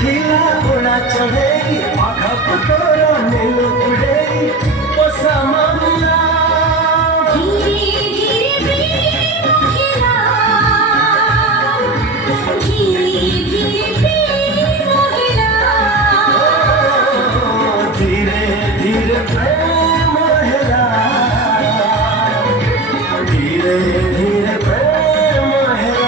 थिला उड़ा चढ़े पाखा पुतोरा नील उड़े पोसा मामला धीरे धीरे प्रेम खिला धीरे धीरे प्रेम खिला धीरे धीरे प्रेम हिला धीरे धीरे प्रेम हिला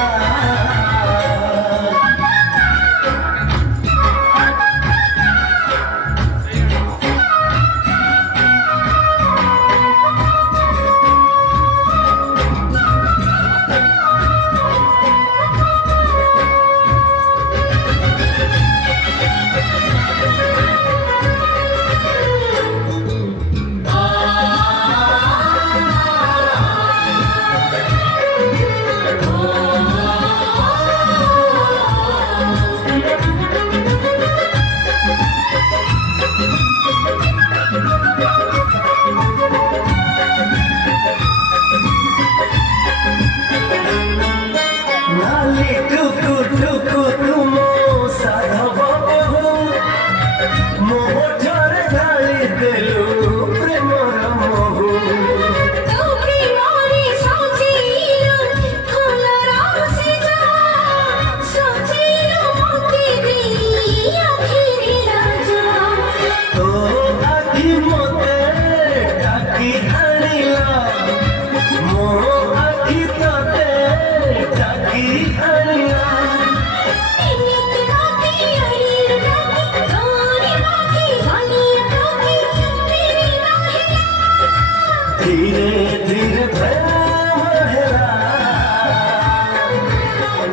नाली टुकु टुकु तुमो साधव बहु मोटर ढाली देलु प्रेमर महु तो प्रेमरे सजिलो फुलरा सिजा सजिलो मते देई आखिरी राजा तो आखि मते डाकी आनिला मो आखि तते डाकी आनिला नित राती हरी राती तोरी राती वाली राती तेरी राहिला धीरे धीरे प्रेम हिला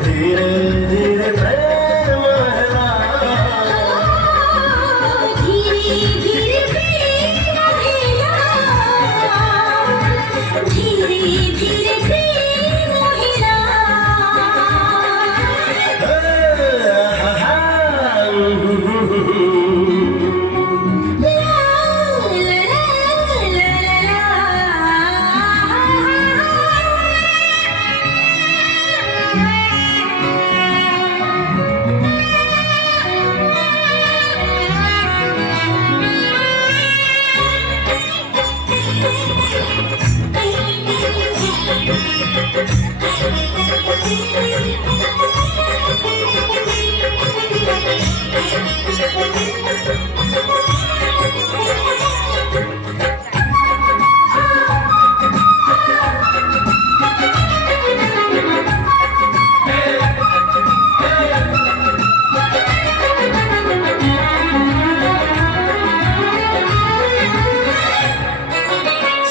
धीरे धीरे प्रेम हिला धीरे धीरे प्रेम हिला धीरे धीरे प्रेम हिला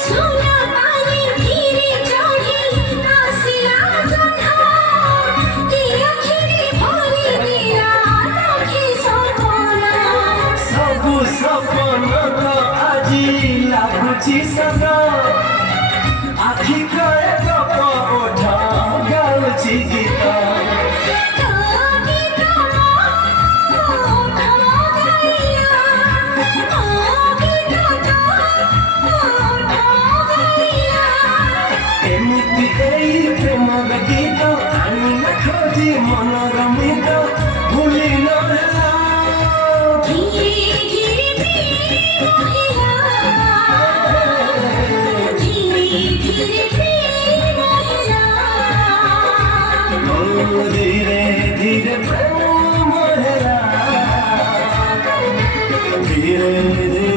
सोना पानी धीरे चढ़ी आसिला जन्हा कि आखिरी भरी दिला राखी सपना सबु सपन तो आजी लाଗୁଛି ସତ ଆଖି କଳେ ଗପ ଓଠ ଗାଉଛି ଗୀତ ताकि तमा गइया आगे गइया ଏମିତି ଏଇ ପ୍ରେମର ଗୀତ ଆଣିଲା ଖୋଜି ମନର ମିତ ଭୁଲି ନ ହେଲା धीरे धीरे प्रेम हिला धीरे धीरे प्रेम हिला धीरे धीरे प्रेम हिला धीरे धीरे